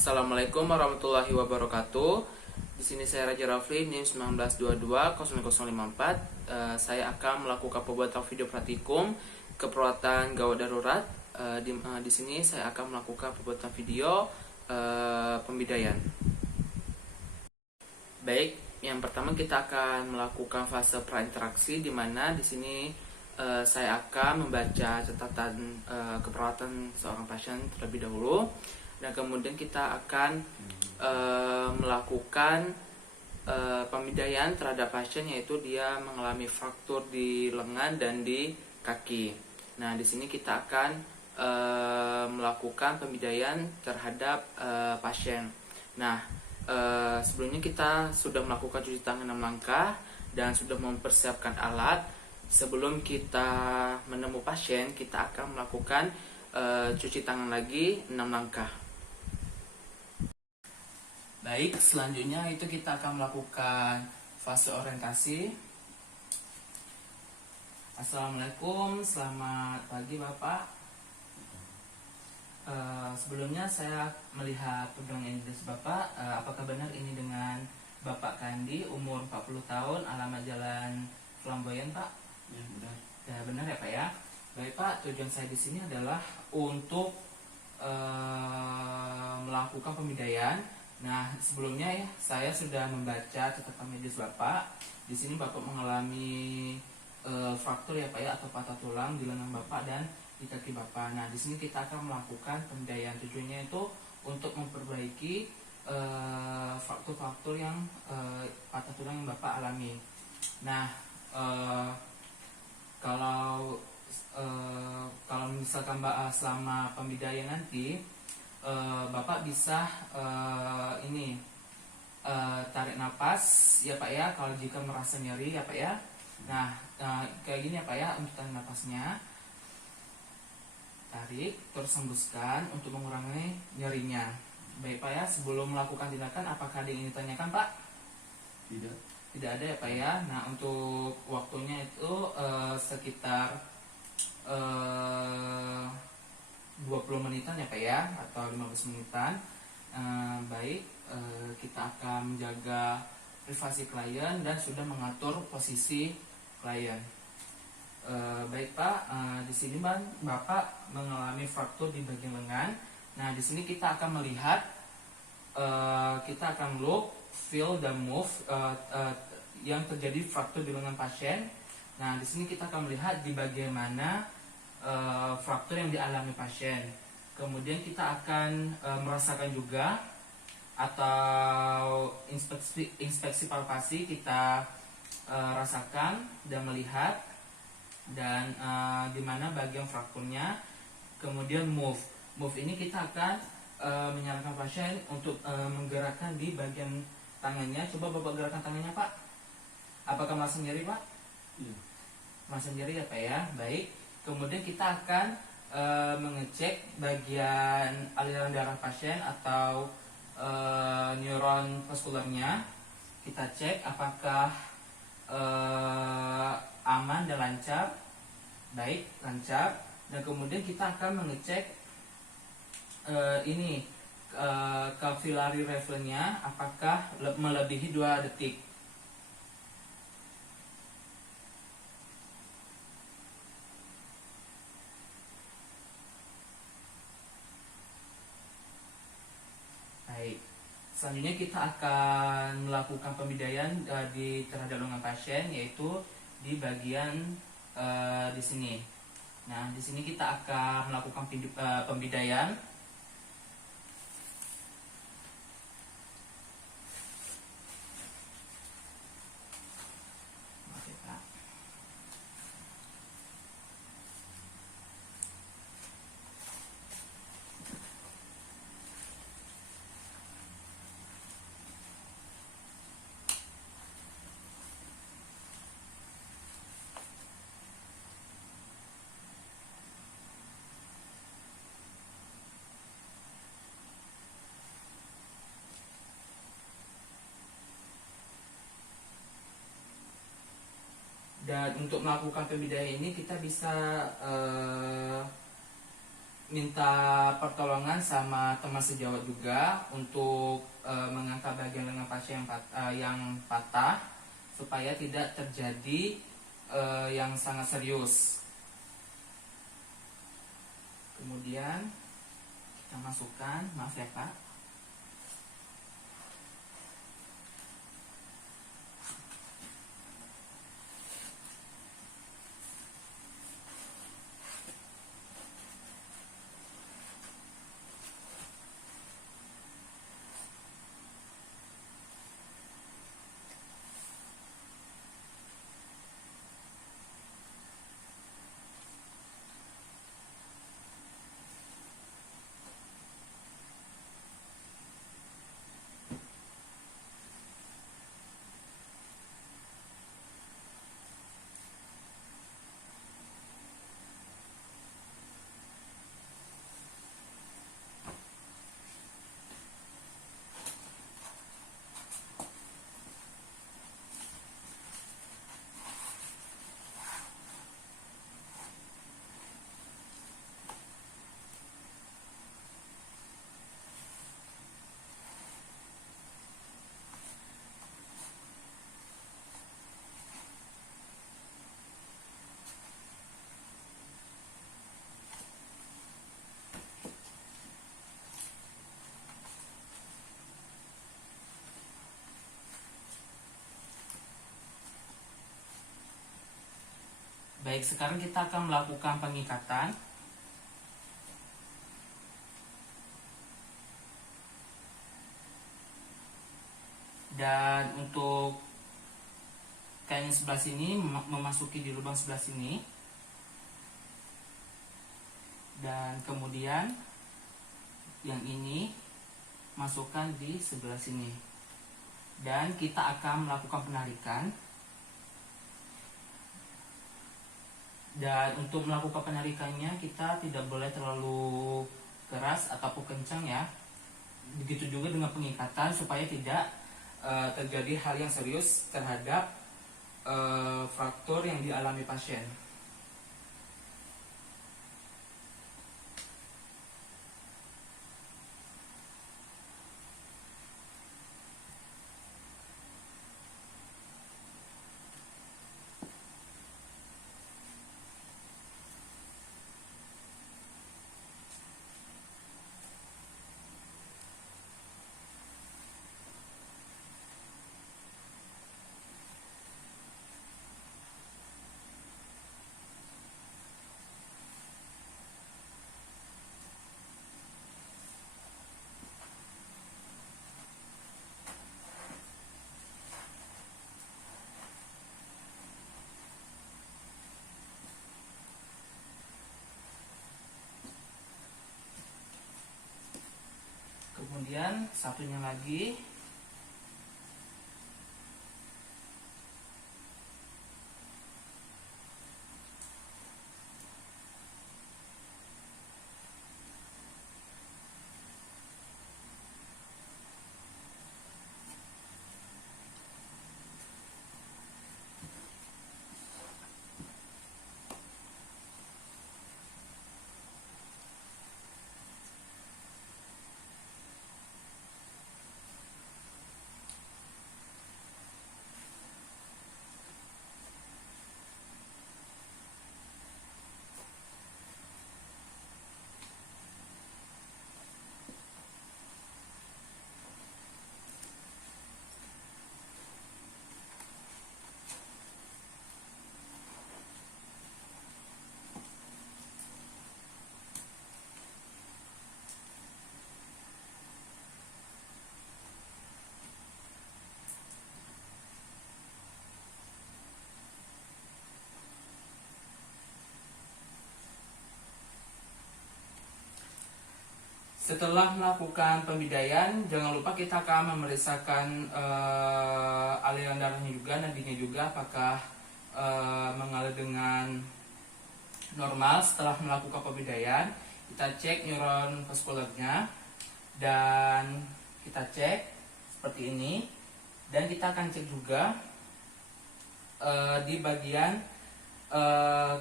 Assalamualaikum warahmatullahi wabarakatuh. Di sini saya Raja Rafli, NIM 19220054. Saya akan melakukan pembuatan video praktikum keperawatan gawat darurat. Di sini saya akan melakukan pembuatan video pembidaian. Baik, yang pertama kita akan melakukan fase prainteraksi, di mana di sini saya akan membaca catatan keperawatan seorang pasien terlebih dahulu, dan kemudian kita akan melakukan pemidaian terhadap pasien, yaitu dia mengalami fraktur di lengan dan di kaki. Nah, di sini kita akan melakukan pemidaian terhadap pasien. Nah, sebelumnya kita sudah melakukan cuci tangan 6 langkah dan sudah mempersiapkan alat. Sebelum kita menemui pasien, kita akan melakukan cuci tangan lagi 6 langkah. Baik, selanjutnya itu kita akan melakukan fase orientasi. Assalamualaikum, selamat pagi Bapak. Sebelumnya saya melihat pedoman identitas Bapak. Apakah benar ini dengan Bapak Kandi, umur 40 tahun, alamat Jalan Flamboyan, Pak? Ya, benar. Ya, benar ya Pak ya. Baik Pak, tujuan saya di sini adalah untuk melakukan pemidaian. Nah, sebelumnya ya saya sudah membaca catatan medis Bapak. Di sini Bapak mengalami fraktur ya Pak ya, atau patah tulang di lengan Bapak dan di kaki Bapak. Nah, di sini kita akan melakukan pemidaian. Tujuannya itu untuk memperbaiki faktor-faktor yang patah tulang yang Bapak alami. Nah, kalau misalkan selama pemidaian nanti Bapak bisa tarik napas ya Pak ya, kalau jika merasa nyeri ya Pak ya. Nah, kayak gini ya Pak ya, untuk tarik napasnya, tarik terus hembuskan untuk mengurangi nyerinya. Baik Pak ya, sebelum melakukan tindakan, apakah ada yang ingin ditanyakan Pak? Tidak. Tidak ada ya Pak ya. Nah, untuk waktunya itu sekitar 20 menitan ya Pak ya, atau 15 menitan. Baik, kita akan menjaga privasi klien dan sudah mengatur posisi klien. Baik Pak, di sini Bapak mengalami fraktur di bagian lengan. Nah, di sini kita akan melihat, kita akan look, feel, dan move yang terjadi fraktur di lengan pasien. Nah, di sini kita akan melihat di bagian mana fraktur yang dialami pasien. Kemudian kita akan merasakan juga, atau inspeksi palpasi kita rasakan dan melihat, dan di mana bagian frakturnya. Kemudian move ini kita akan menyarankan pasien untuk menggerakkan di bagian tangannya. Coba Bapak gerakkan tangannya Pak. Apakah masih nyeri Pak? Iya. Masih nyeri ya Pak ya. Baik. Kemudian kita akan mengecek bagian aliran darah pasien atau neuron vaskularnya. Kita cek apakah aman dan lancar. Baik, lancar. Dan kemudian kita akan mengecek capillary reflexnya apakah melebihi 2 detik. Baik. Selanjutnya kita akan melakukan pemidaian terhadap lengan pasien, yaitu di bagian di sini. Nah, di sini kita akan melakukan pemidaian. Dan untuk melakukan pemidaian ini kita bisa minta pertolongan sama teman sejawat juga untuk mengangkat bagian lengan pasien yang patah supaya tidak terjadi yang sangat serius. Kemudian kita masukkan, maaf ya Pak. Baik, sekarang kita akan melakukan pengikatan. Dan untuk kain yang sebelah sini memasuki di lubang sebelah sini. Dan kemudian yang ini masukkan di sebelah sini. Dan kita akan melakukan penarikan. Dan untuk melakukan penarikannya kita tidak boleh terlalu keras ataupun kencang ya. Begitu juga dengan pengikatan supaya tidak terjadi hal yang serius terhadap fraktur yang dialami pasien. Kemudian satunya lagi. Setelah melakukan pembidayan, jangan lupa kita akan memeriksakan aliran darahnya juga, nadinya juga apakah mengalir dengan normal. Setelah melakukan pembidayan, kita cek neuron vaskularnya dan kita cek seperti ini. Dan kita akan cek juga di bagian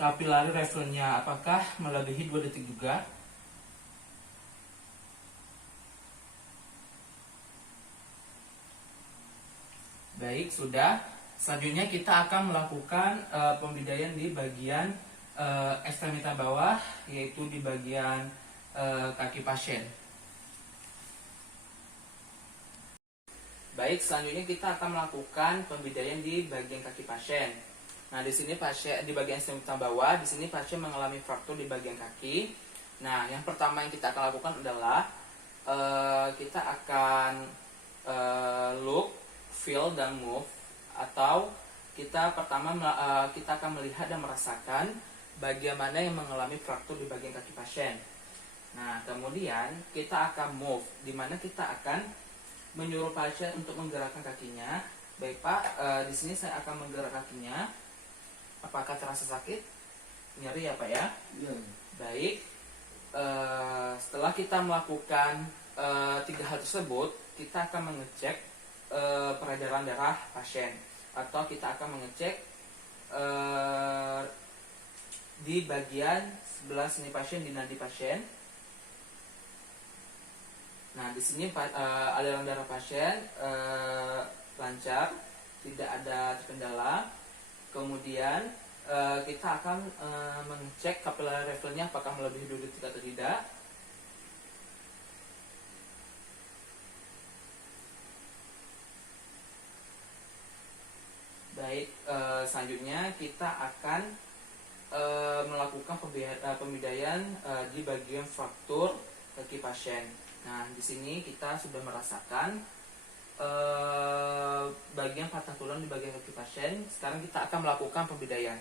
kapilari reflexnya apakah melebihi 2 detik juga. Baik, sudah. Selanjutnya kita akan melakukan pembidayaan di bagian ekstremita bawah, yaitu di bagian kaki pasien. Baik, selanjutnya kita akan melakukan pembidayaan di bagian kaki pasien. Nah, di sini pasien di bagian ekstremita bawah, di sini pasien mengalami fraktur di bagian kaki. Nah, yang pertama yang kita akan lakukan adalah kita akan look, feel, dan move, atau kita pertama kita akan melihat dan merasakan bagaimana yang mengalami fraktur di bagian kaki pasien. Nah, kemudian kita akan move, di mana kita akan menyuruh pasien untuk menggerakkan kakinya. Baik Pak, di sini saya akan menggerak kakinya. Apakah terasa sakit? Nyeri ya Pak ya? Iya. Baik. Setelah kita melakukan 3 hal tersebut, kita akan mengecek peredaran darah pasien, atau kita akan mengecek di bagian sebelah sini pasien, di nadi pasien. Nah, di sini aliran darah pasien lancar, tidak ada terkendala. Kemudian kita akan mengecek capillary levelnya apakah melebihi 2 detik atau tidak. Baik, selanjutnya kita akan melakukan pembidayaan di bagian fraktur kaki pasien. Nah, di sini kita sudah merasakan bagian patah tulang di bagian kaki pasien. Sekarang kita akan melakukan pembidayaan.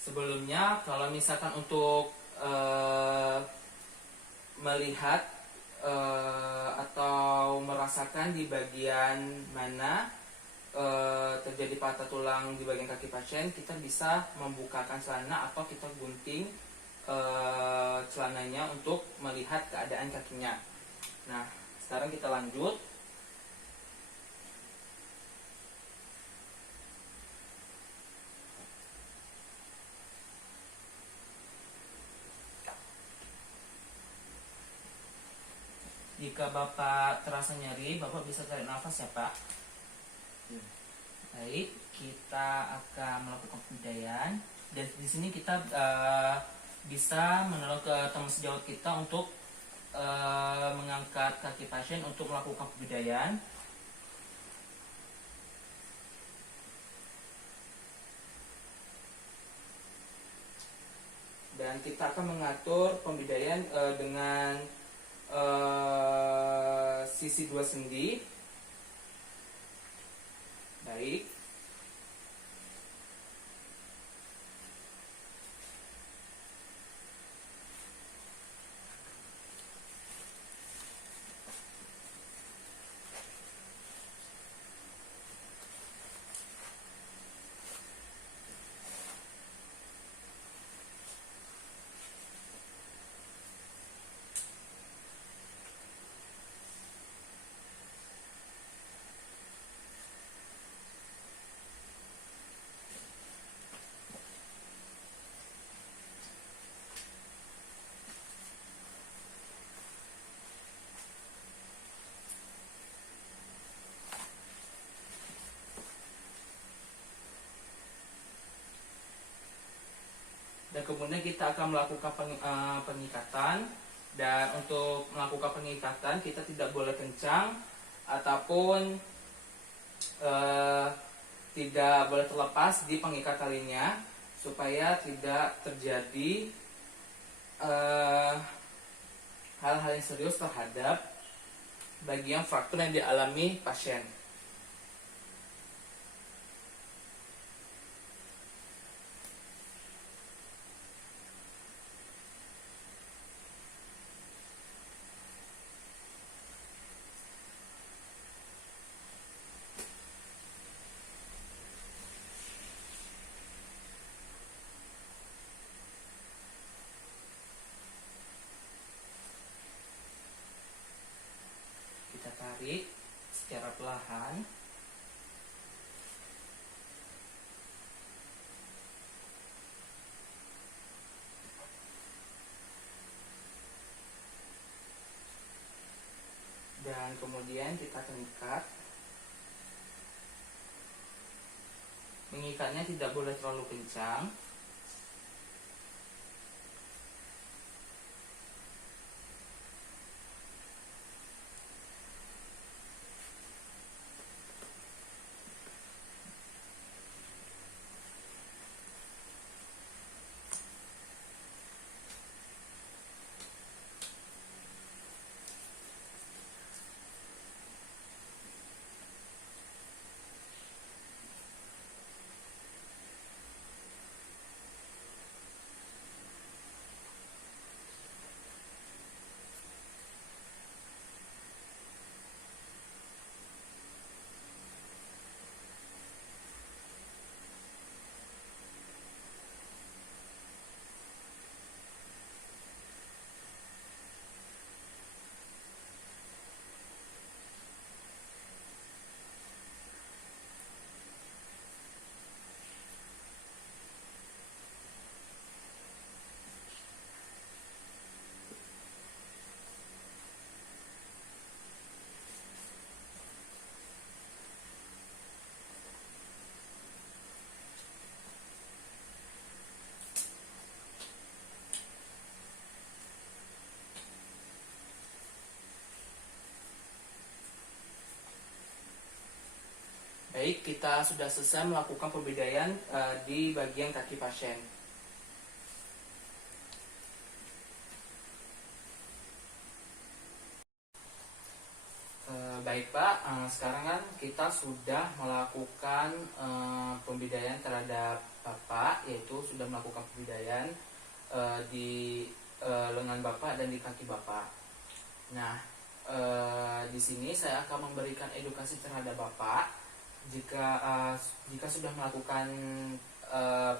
Sebelumnya, kalau misalkan untuk melihat atau merasakan di bagian mana terjadi patah tulang di bagian kaki pasien, kita bisa membukakan celana atau kita gunting celananya untuk melihat keadaan kakinya. Nah, sekarang kita lanjut. Jika Bapak terasa nyeri, Bapak bisa tarik nafas ya Pak. Ya. Baik, kita akan melakukan pembidayaan. Dan di sini kita bisa menolong ke teman sejawat kita untuk mengangkat kaki pasien untuk melakukan pembidayaan. Dan kita akan mengatur pembidayaan dengan sisi 2 sendi. Baik. Dan kemudian kita akan melakukan pengikatan. Dan untuk melakukan pengikatan kita tidak boleh kencang ataupun tidak boleh terlepas di pengikat talinya, supaya tidak terjadi hal-hal yang serius terhadap bagian fraktur yang dialami pasien. Kita tarik secara perlahan. dan kemudian kita akan ikat. Mengikatnya tidak boleh terlalu kencang. Baik, kita sudah selesai melakukan pembedaian di bagian kaki pasien. Baik Pak, sekarang kan kita sudah melakukan pembedaian terhadap Bapak, yaitu sudah melakukan pembedaian di lengan Bapak dan di kaki Bapak. Nah, di sini saya akan memberikan edukasi terhadap Bapak. Jika sudah melakukan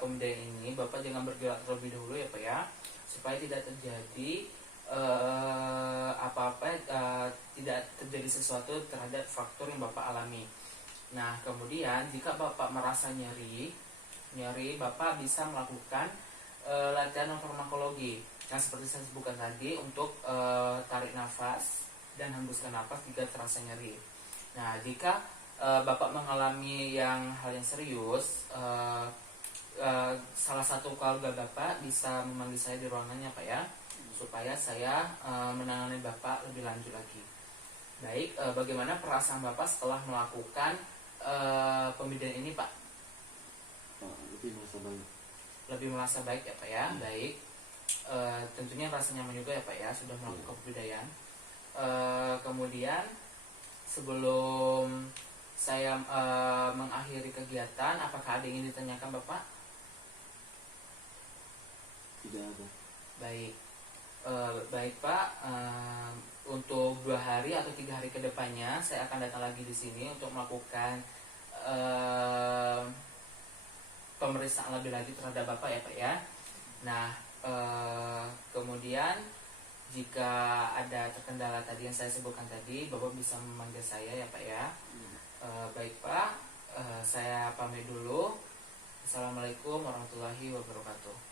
pembedaian ini, Bapak jangan bergerak terlebih dahulu ya Pak ya, supaya tidak terjadi tidak terjadi sesuatu terhadap faktor yang Bapak alami. Nah, kemudian jika Bapak merasa nyeri, Bapak bisa melakukan latihan farmakologi. Nah, seperti saya sebutkan tadi, untuk tarik nafas dan hembuskan nafas jika terasa nyeri. Nah, jika Bapak mengalami hal yang serius, salah satu keluarga Bapak bisa memanggil saya di ruangannya Pak ya, supaya saya menangani Bapak lebih lanjut lagi. Baik, bagaimana perasaan Bapak setelah melakukan pembedaian ini Pak? Lebih merasa baik. Lebih merasa baik ya Pak ya. Baik, tentunya rasa nyaman juga ya Pak ya sudah melakukan pembedaian. Kemudian sebelum saya mengakhiri kegiatan, apakah ada yang ingin ditanyakan Bapak? Tidak ada. Baik. Baik Pak, untuk 2 hari atau 3 hari ke depannya saya akan datang lagi di sini untuk melakukan pemeriksaan lebih lanjut terhadap Bapak ya Pak ya. Nah, kemudian jika ada terkendala tadi yang saya sebutkan tadi, Bapak bisa memanggil saya ya Pak ya. Baik Pak, saya pamit dulu. Assalamualaikum warahmatullahi wabarakatuh.